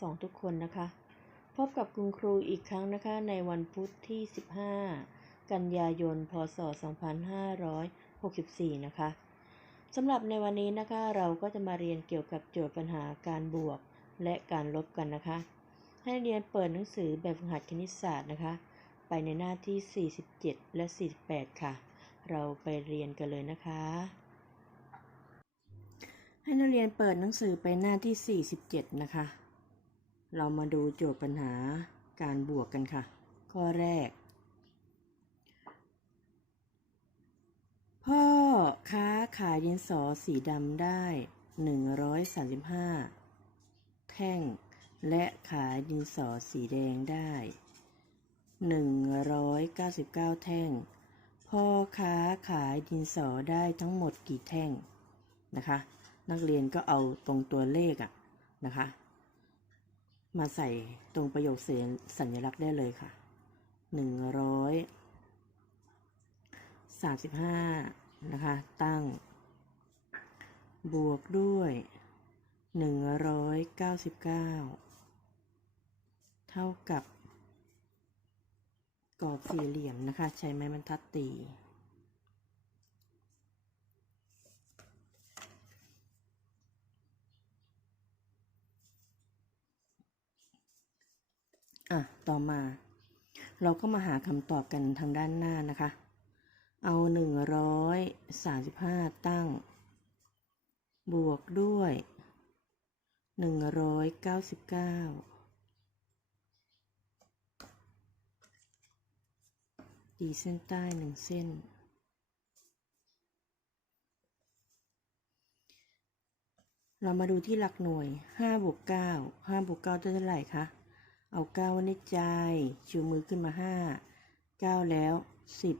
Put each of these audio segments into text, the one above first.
ชั้นป .2 ทุกคนนะคะ พบกับคุณครูอีกครั้งนะคะ ในวันพุธที่ 15 กันยายน พศ 2564 นะคะสำหรับในวันนี้นะคะเราก็จะมาเรียนเกี่ยวกับโจทย์ปัญหาการบวกและการลบกันนะคะ ให้นักเรียนเปิดหนังสือแบบฝึกหัดคณิตศาสตร์นะคะ ไปในหน้าที่ 47 และ 48 ค่ะ เราไปเรียนกันเลยนะคะให้นักเรียนเปิดหนังสือไปหน้าที่ 47 นะคะ เรามาดูโจทย์ปัญหาการบวกกันค่ะ ข้อแรก พ่อค้าขายดินสอสีดำได้ 135 แท่ง และขายดินสอสีแดงได้ 199 แท่ง พ่อค้าขายดินสอได้ทั้งหมดกี่แท่งนะคะ นักเรียนก็เอาตรงตัวเลขอะนะคะ มาใส่ตรงประโยคเสียงสัญลักษณ์ได้เลยค่ะหนึ่งร้อยสามสิบห้านะคะ ตั้ง บวกด้วยหนึ่งร้อยเก้าสิบเก้าเท่ากับกรอบสี่เหลี่ยมนะคะ ใช้ไม้บรรทัดตี อะ ต่อมา เราก็มาหาคำตอบกันทางด้านหน้านะคะ เอาหนึ่งร้อยสามสิบห้าตั้ง บวกด้วยหนึ่งร้อยเก้าสิบเก้าตีเส้นใต้หนึ่งเส้น เรามาดูที่หลักหน่วยห้าบวกเก้าห้าบวกเก้าได้เท่าไหร่คะ เอาเก้าไว้ในใจ ชูมือขึ้นมาห้าเก้าแล้วสิบ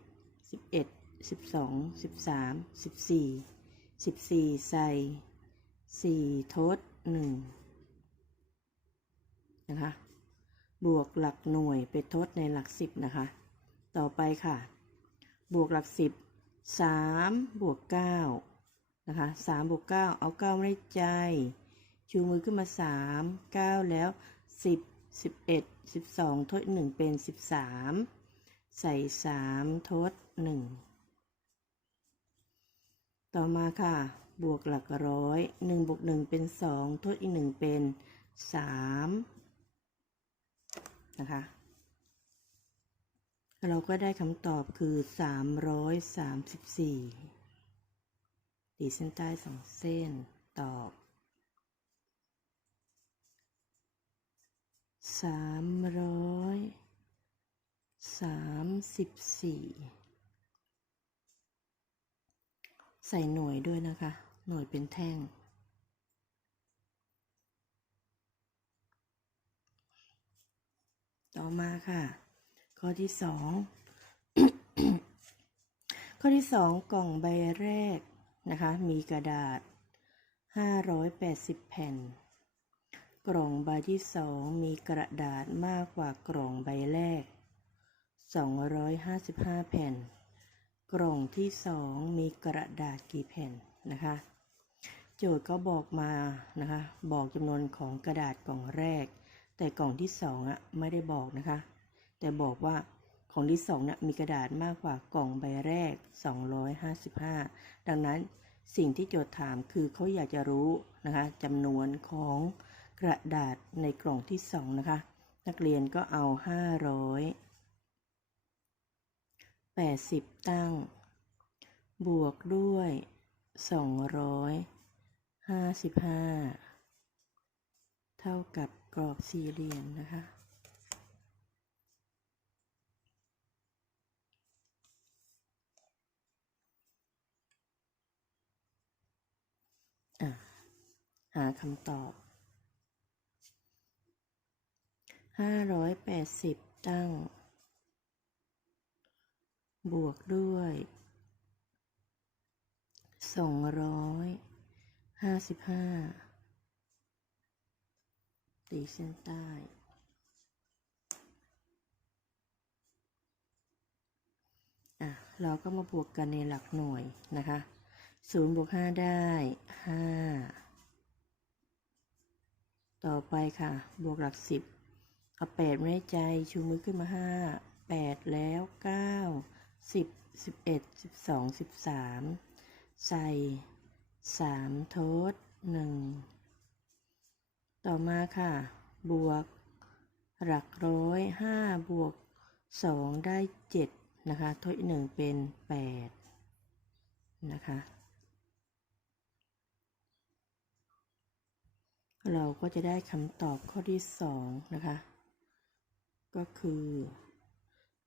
สิบเอ็ดสิบสองสิบสามสิบสี่สิบสี่ใส่สี่ทดหนึ่งนะคะ บวกหลักหน่วยไปทดในหลักสิบนะคะ ต่อไปค่ะ บวกหลักสิบสามบวกเก้านะคะสามบวกเก้าเอาเก้าไว้ในใจ ชูมือขึ้นมาสามเก้าแล้วสิบ สิบเอ็ดสิบสองทดหนึ่งเป็นสิบสามใส่สามทดหนึ่งต่อมาค่ะ บวกหลักร้อยหนึ่งบวกหนึ่งเป็นสองทดอีกหนึ่งเป็นสามนะคะ เราก็ได้คำตอบคือสามร้อยสามสิบสี่ตีเส้นใต้สองเส้นตอบ สามร้อยสามสิบสี่ใส่หน่วยด้วยนะคะ หน่วยเป็นแท่ง ต่อมาค่ะ ข้อที่สองข้อที่สองกล่องใบแรกนะคะ มีกระดาษ 580 แผ่น กล่องใบที่สองมีกระดาษมากกว่ากล่องใบแรก 255 แผ่น กล่องที่สองมีกระดาษกี่แผ่นนะคะ โจทย์ก็บอกมานะคะ บอกจำนวนของกระดาษกล่องแรก แต่กล่องที่สองอะไม่ได้บอกนะคะ แต่บอกว่าของที่สองนี่ยมีกระดาษมากกว่ากล่องใบแรก 255 ดังนั้นสิ่งที่โจทย์ถามคือเขาอยากจะรู้นะคะจำนวนของ กระดาษในกล่องที่สองนะคะ นักเรียนก็เอา580 ตั้ง บวกด้วย 255 เท่ากับกรอบสี่เหลี่ยมนะคะหาคำตอบ ห้าร้อยแปดสิบตั้ง บวกด้วยสองร้อยห้าสิบห้าตีเส้นใต้ อะ เราก็มาบวกกันในหลักหน่วยนะคะศูนย์บวกห้าได้ห้าต่อไปค่ะ บวกหลักสิบ เอาแปดไม้ใจชูมือขึ้นมาห้าแปดแล้วเก้าสิบสิบเอ็ดสิบสองสิบสามใส่สามทดหนึ่งต่อมาค่ะ บวก หลักร้อยห้าบวกสองได้เจ็ดนะคะทดอีกหนึ่งเป็นแปดนะคะเราก็จะได้คำตอบข้อที่สองนะคะ ก็คือ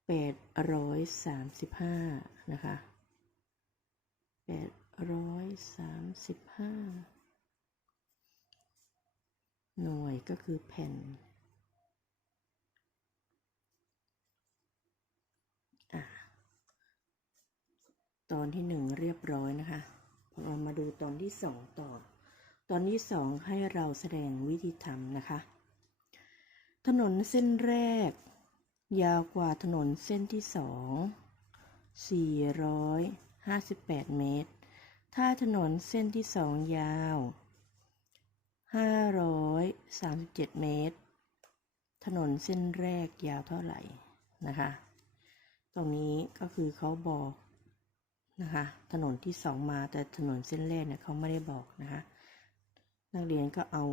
แปดร้อยสามสิบห้านะคะแปดร้อยสามสิบห้าหน่วยก็คือแผ่น ตอนที่หนึ่งเรียบร้อยนะคะเรามาดูตอนที่สองต่อ ตอนที่สองให้เราแสดงวิธีทำนะคะ ถนนเส้นแรก ยาวกว่าถนนเส้นที่สอง458 เมตร ถ้าถนนเส้นที่สองยาว 537 เมตร ถนนเส้นแรกยาวเท่าไหร่นะคะ ตรงนี้ก็คือเขาบอกนะคะ ถนนที่สองมาแต่ถนนเส้นแรกเนี่ยเขาไม่ได้บอกนะคะ นักเรียนก็เอา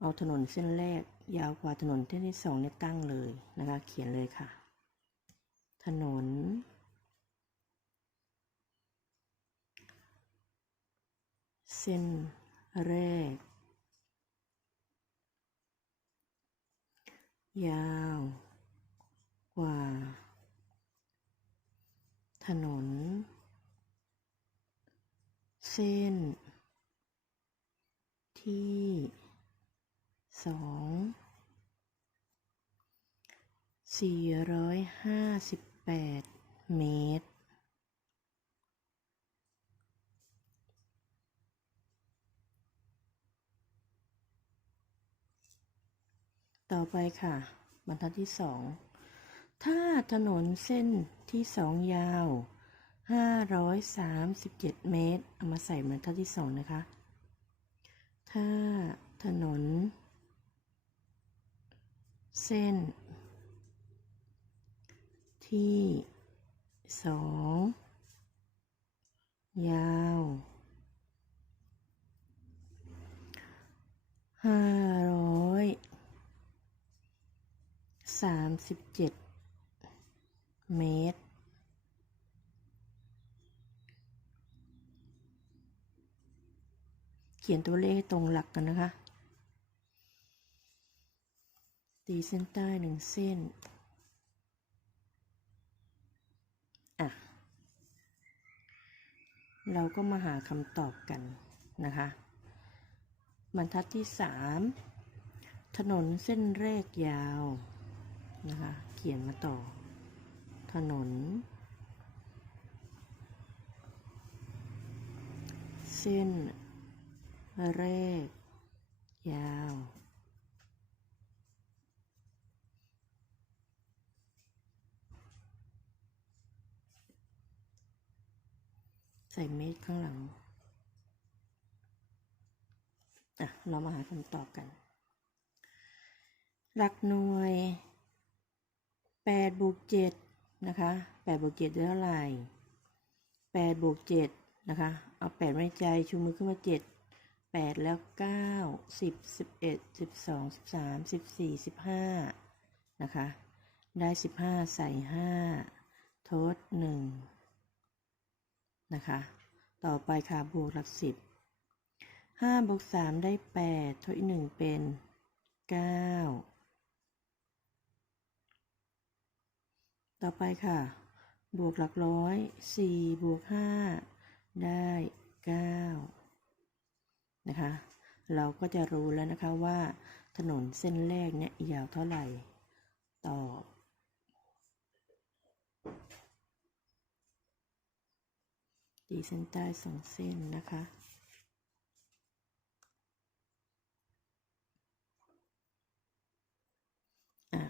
เอาถนนเส้นแรก ยาวกว่าถนนเส้นที่สองเนี่ยตั้งเลยนะคะ เขียนเลยค่ะ ถนน เส้นแรก ยาวกว่า ถนน เส้นที่ สองสี่ร้อยห้าสิบแปดเมตร ต่อไปค่ะ บรรทัดที่สองถ้าถนนเส้นที่สองยาว 537 เมตร เอามาใส่บรรทัดที่สองนะคะ ถ้าถนน เส้น ที่สองยาวห้าร้อยสามสิบเจ็ดเมตร เขียนตัวเลขตรงหลักกันนะคะ ตีเส้นใต้หนึ่งเส้น อะ เราก็มาหาคำตอบกันนะคะ บรรทัดที่สามถนนเส้นแรกยาวนะคะ เขียนมาต่อ ถนน เส้นแรกยาว ใส่เมตรข้างหลังอะเรามาหาคำตอบกัน หลักหน่วยแปดบวกเจ็ดนะคะแปดบวกเจ็ดได้เท่าไหร่แปดบวกเจ็ดนะคะ เอาแปดไว้ใจชูมือขึ้นมาเจ็ดแปดแล้วเก้าสิบสิบเอ็ดสิบสองสิบสามสิบสี่สิบห้านะคะ ได้สิบห้าใส่ห้าทดห นะคะ ต่อไปค่ะบวกหลักสิบห้าบวกสามได้แปดทดอีกหนึ่งเป็นเก้าต่อไปค่ะ บวกหลักร้อยสี่บวกห้าได้เก้านะคะ เราก็จะรู้แล้วนะคะว่าถนนเส้นแรกเนี่ยยาวเท่าไหร่ตอ ตีเส้นใต้สองเส้นนะคะ อ่า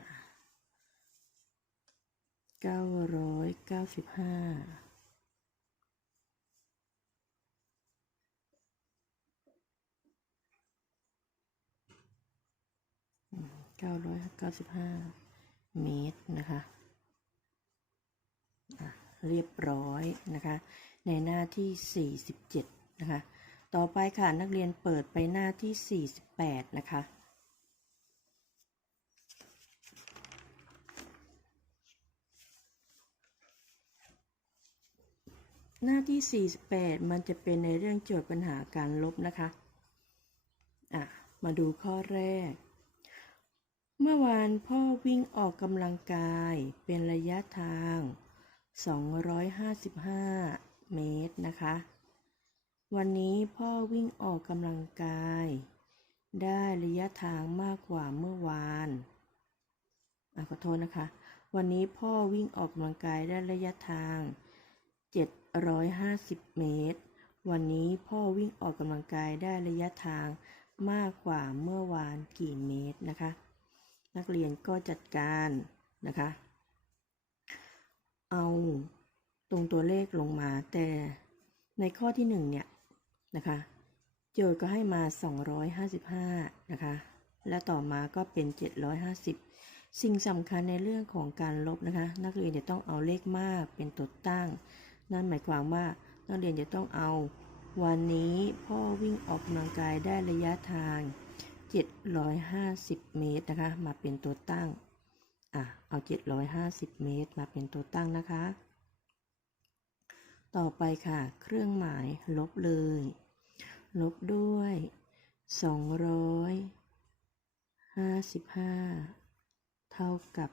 เก้าร้อยเก้าสิบห้าเก้าร้อยเมตรนะคะอะเรียบร้อยนะคะ ในหน้าที่ 47 นะคะ ต่อไปค่ะนักเรียนเปิดไปหน้าที่ 48 นะคะ หน้าที่ 48 มันจะเป็นในเรื่องโจทย์ปัญหาการลบนะคะ อะ มาดูข้อแรกเมื่อวานพ่อวิ่งออกกำลังกายเป็นระยะทาง 255 เมตรนะคะ วันนี้พ่อวิ่งออกกำลังกาย ได้ระยะทางมากกว่าเมื่อวานอขอโทษนะคะ วันนี้พ่อวิ่งออกกำลังกายได้ระยะทาง 750 เมตร วันนี้พ่อวิ่งออกกำลังกายได้ระยะทางมากกว่าเมื่อวานกี่เมตรนะคะ นักเรียนก็จัดการนะคะ เอา ตรงตัวเลขลงมา แต่ในข้อที่หนึ่งเนี่ยนะคะโจทย์ก็ให้มา 255 นะคะ และต่อมาก็เป็น 750 สิ่งสำคัญในเรื่องของการลบนะคะ นักเรียนจะต้องเอาเลขมากเป็นตัวตั้ง นั่นหมายความว่านักเรียนจะต้องเอา วันนี้พ่อวิ่งออกกำลังกายได้ระยะทาง 750 เมตรนะคะ มาเป็นตัวตั้ง อะ เอา 750 เมตร มาเป็นตัวตั้งนะคะ ต่อไปค่ะ เครื่องหมายลบเลย ลบด้วย 255 เท่ากับ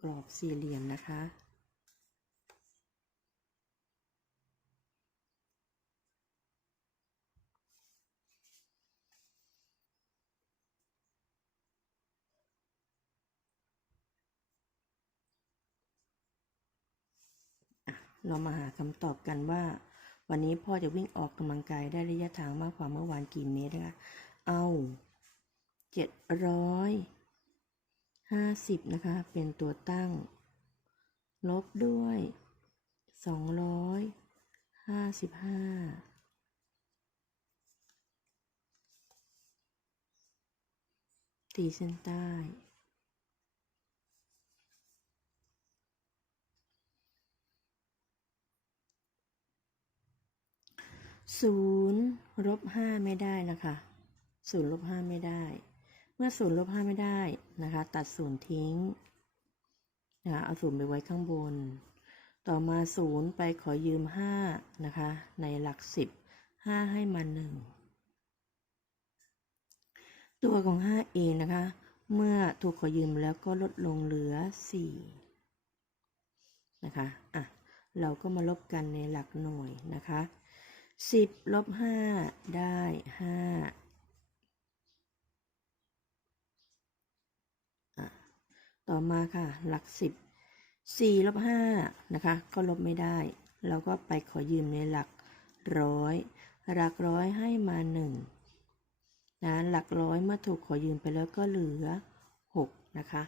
กรอบสี่เหลี่ยมนะคะ เรามาหาคำตอบกันว่า วันนี้พ่อจะวิ่งออกกำลังกายได้ระยะทางมากกว่าเมื่อวานกี่เมตรนะคะ เอาเจ็ดร้อยห้าสิบนะคะ เป็นตัวตั้ง ลบด้วยสองร้อยห้าสิบห้าตีเส้นใต้ ศูนย์ลบห้าไม่ได้นะคะศูนย์ลบห้าไม่ได้ เมื่อศูนย์ลบห้าไม่ได้นะคะ ตัดศูนย์ทิ้งนะคะเอาศูนย์ไปไว้ข้างบน ต่อมาศูนย์ไปขอยืมห้านะคะ ในหลักสิบห้าให้มาหนึ่งตัวของห้าเองนะคะ เมื่อถูกขอยืมแล้วก็ลดลงเหลือสี่นะคะ อะ เราก็มาลบกันในหลักหน่วยนะคะ สิบลบห้าได้ห้าต่อมาค่ะ หลักสิบสี่ลบห้านะคะ ก็ลบไม่ได้ เราก็ไปขอยืมในหลักร้อยหลักร้อยให้มาหนึ่งนะหลักร้อยเมื่อถูกขอยืมไปแล้วก็เหลือหกนะคะ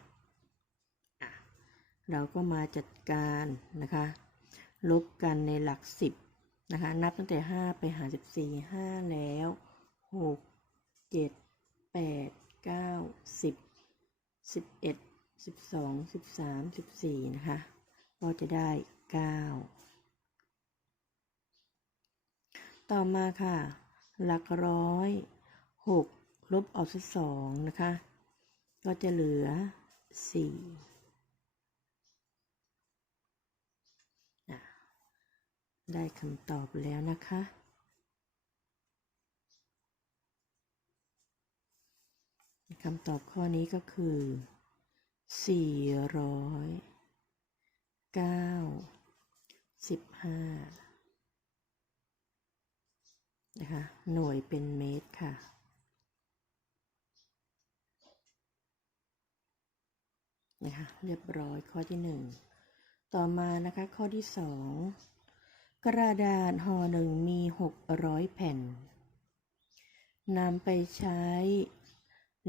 อะเราก็มาจัดการนะคะ ลบกันในหลักสิบ นะคะ นับตั้งแต่ 5 ไปหา 14 5 แล้ว 6 7 8 9 10 11 12 13 14 นะคะ ก็จะได้ 9 ต่อมาค่ะ หลักร้อย 6 ลบออกสัก2นะคะ ก็จะเหลือ 4 ได้คำตอบแล้วนะคะ คำตอบข้อนี้ก็คือ495นะคะ หน่วยเป็นเมตรค่ะนะคะเรียบร้อยข้อที่หนึ่งต่อมานะคะข้อที่สอง กระดาษห่อหนึ่งมีหกร้อยแผ่นนำไปใช้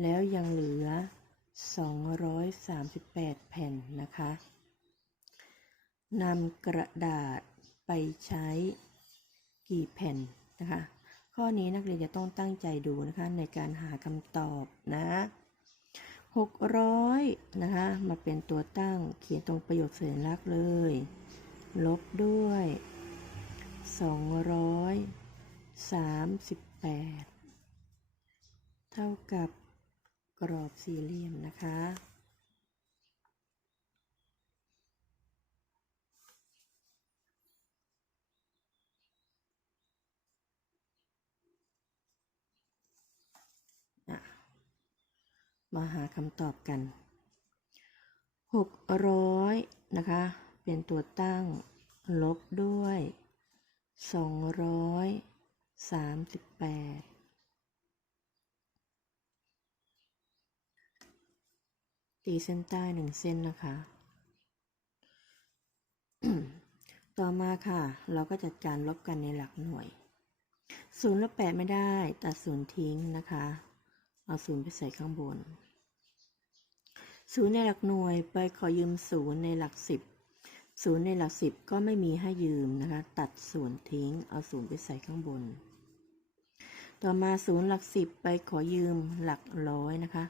แล้วยังเหลือ 238 แผ่นนะคะนำกระดาษไปใช้กี่แผ่นนะคะ ข้อนี้นักเรียนจะต้องตั้งใจดูนะคะในการหาคำตอบนะหกร้อยนะคะมาเป็นตัวตั้งเขียนตรงประโยคสัญลักษณ์เลย ลบด้วย สองร้อยสามสิบแปดเท่ากับกรอบสี่เหลี่ยมนะคะ มาหาคำตอบกันหกร้อยนะคะ เป็นตัวตั้งลบด้วย สองร้อยสามสิบแปดตีเส้นใต้หนึ่งเส้นนะคะ ต่อมาค่ะ เราก็จัดการลบกันในหลักหน่วยศูนย์ลบแปดไม่ได้ ตัดศูนย์ทิ้งนะคะ เอาศูนย์ไปใส่ข้างบนศูนย์ในหลักหน่วยไปขอยืมศูนย์ในหลักสิบ ศูนย์ในหลักสิบก็ไม่มีให้ยืมนะคะ ตัดศูนย์ทิ้ง เอาศูนย์ไปใส่ข้างบน ต่อมาศูนย์หลักสิบไปขอยืมหลักร้อยนะคะ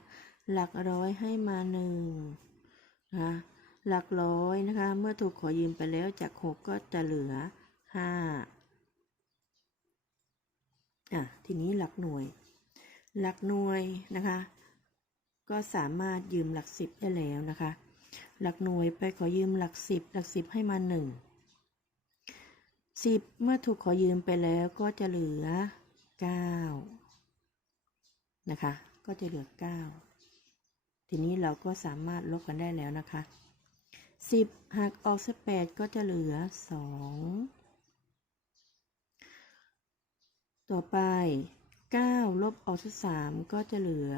หลักร้อยให้มาหนึ่งนะคะหลักร้อยนะคะ เมื่อถูกขอยืมไปแล้วจากหกก็จะเหลือห้าอะทีนี้หลักหน่วย หลักหน่วยนะคะ ก็สามารถยืมหลักสิบได้แล้วนะคะ หลักหน่วยไปขอยืมหลักสิบหลักสิบให้มาหนึ่งสิบเมื่อถูกขอยืมไปแล้วก็จะเหลือเก้านะคะ ก็จะเหลือเก้าทีนี้เราก็สามารถลบกันได้แล้วนะคะสิบหักออกสักแปดก็จะเหลือสองต่อไปเก้าลบออกสักสามก็จะเหลือ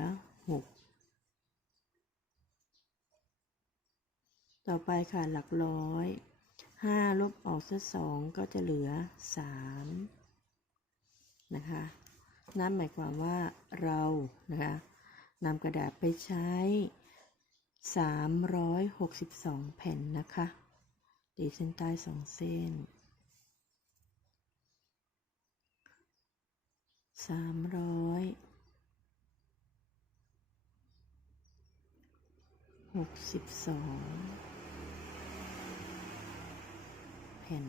ต่อไปค่ะหลักร้อยห้าลบออกซะสองก็จะเหลือสามนะคะนั่นหมายความว่าเรานะคะนำกระดาษไปใช้ 362 แผ่นนะคะตีเส้นใต้สองเส้น 300 62 ผ่น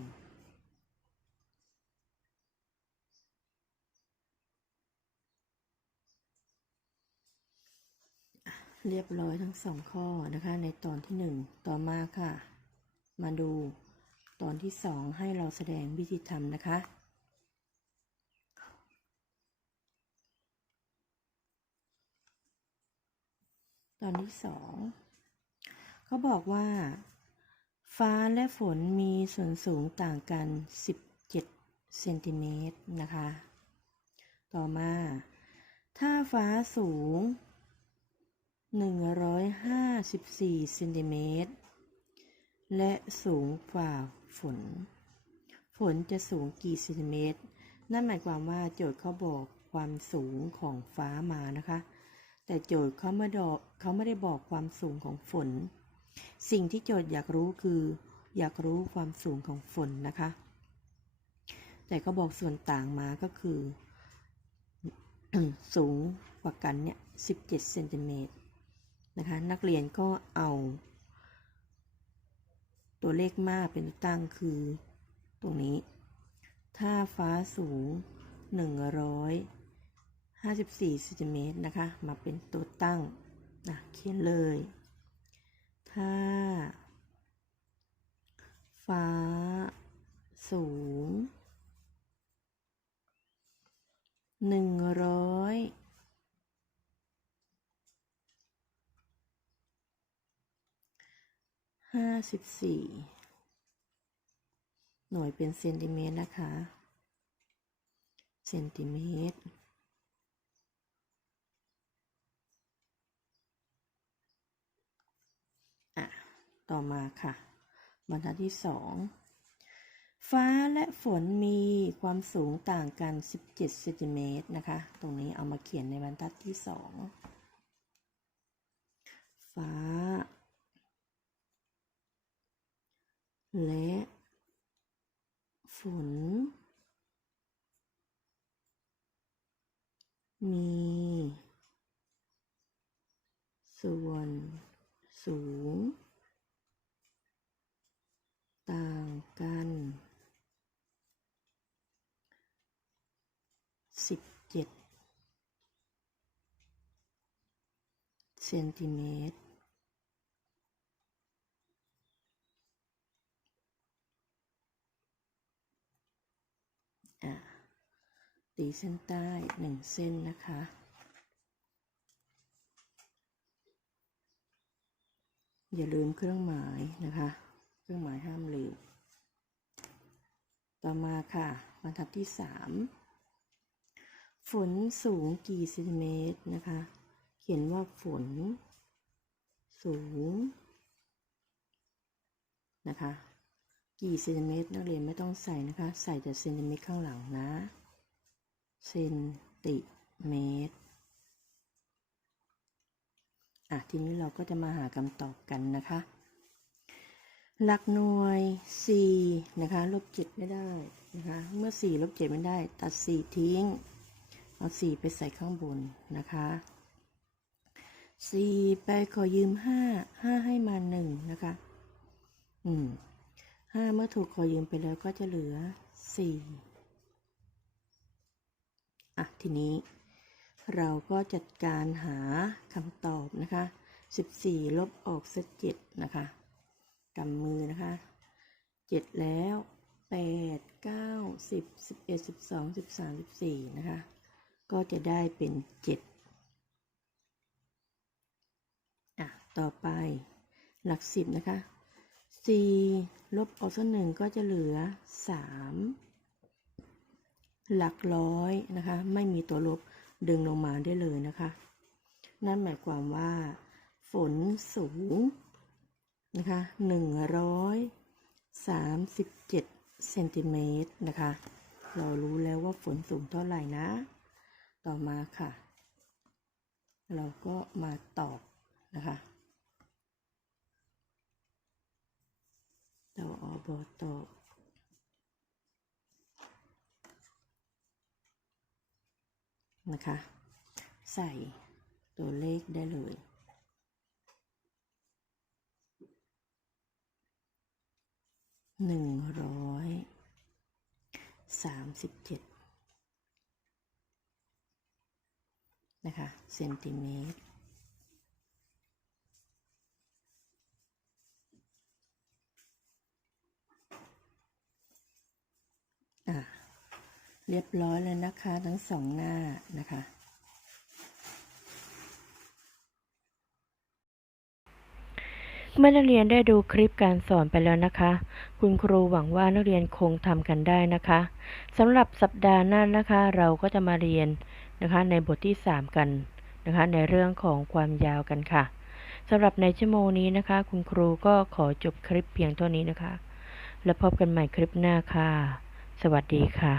เรียบร้อยทั้งสองข้อนะคะ ในตอนที่หนึ่งต่อมาค่ะ มาดูตอนที่สองให้เราแสดงวิธีทำนะคะตอนที่สอง เขาบอกว่า ฟ้าและฝนมีส่วนสูงต่างกัน 17 เซนติเมตรนะคะ ต่อมา ถ้าฟ้าสูง 154 เซนติเมตร และสูงกว่าฝน ฝนจะสูงกี่เซนติเมตร นั่นหมายความว่าโจทย์เขาบอกความสูงของฟ้ามานะคะ แต่โจทย์เขาไม่ดอกเขาไม่ได้บอกความสูงของฝน สิ่งที่โจทย์อยากรู้คือ อยากรู้ความสูงของฝนนะคะ แต่ก็บอกส่วนต่างมาก็คือ สูงกว่ากันเนี่ย17เซนติเมตรนะคะ นักเรียนก็เอา ตัวเลขมากเป็นตัวตั้งคือตรงนี้ ถ้าฟ้าสูง 154เซนติเมตรนะคะ มาเป็นตัวตั้งนะเขียนเลย ถ้าฟ้า สูงหนึ่งร้อยห้าสิบสี่หน่วยเป็นเซนติเมตรนะคะ เซนติเมตร อะ ต่อมาค่ะ บรรทัดที่สองฟ้าและฝนมีความสูงต่างกัน 17เซนติเมตรนะคะ ตรงนี้เอามาเขียนในบรรทัดที่สองฟ้า และฝน มี ส่วนสูง กันสิบเจ็ดเซนติเมตรตีเส้นใต้หนึ่งเส้นนะคะ อย่าลืมเครื่องหมายนะคะ เครื่องหมายห้ามลืม ต่อมาค่ะบรรทัดที่สามฝนสูงกี่เซนติเมตรนะคะ เขียนว่าฝน สูง นะคะ กี่เซนติเมตรนักเรียนไม่ต้องใส่นะคะ ใส่แต่เซนติเมตรข้างหลังนะ เซนติเมตร อะ ทีนี้เราก็จะมาหาคำตอบกันนะคะ หลักหน่วย 4 นะคะลบ7ไม่ได้นะคะเมื่อ 4 ลบ7ไม่ได้ ตัด 4 ทิ้ง เอา 4 ไปใส่ข้างบนนะคะ 4 ไปขอยืม 5 5 ให้มา 1 นะคะ อืม 5 เมื่อถูกขอยืมไปแล้วก็จะเหลือ 4 อะ ทีนี้ เราก็จัดการหาคำตอบนะคะ 14 ลบออกสัก7นะคะ กำมือนะคะ7แล้ว8 9 10 11 12 13 14นะคะ ก็จะได้เป็น7อะ ต่อไปหลัก10นะคะ4ลบออกสักหนึ่งก็จะเหลือ3หลักร้อยนะคะ ไม่มีตัวลบดึงลงมาได้เลยนะคะ นั่นหมายความว่า ฝนสูง นะคะหนึ่งร้อยสามสิบเจ็ดเซนติเมตรนะคะ เรารู้แล้วว่าฝนสูงเท่าไหร่นะ ต่อมาค่ะ เราก็มาตอบนะคะต่ออบอตอบนะคะ ใส่ตัวเลขได้เลย หนึ่งร้อยสามสิบเจ็ดนะคะเซนติเมตรอะเรียบร้อยแล้วนะคะ ทั้งสองหน้านะคะ เมื่อนักเรียนได้ดูคลิปการสอนไปแล้วนะคะ คุณครูหวังว่านักเรียนคงทำกันได้นะคะสำหรับสัปดาห์หน้านะคะ เราก็จะมาเรียนนะคะในบทที่ 3 กันนะคะ ในเรื่องของความยาวกันค่ะสำหรับในชั่วโมงนี้นะคะ คุณครูก็ขอจบคลิปเพียงเท่านี้นะคะ แล้วพบกันใหม่คลิปหน้าค่ะ สวัสดีค่ะ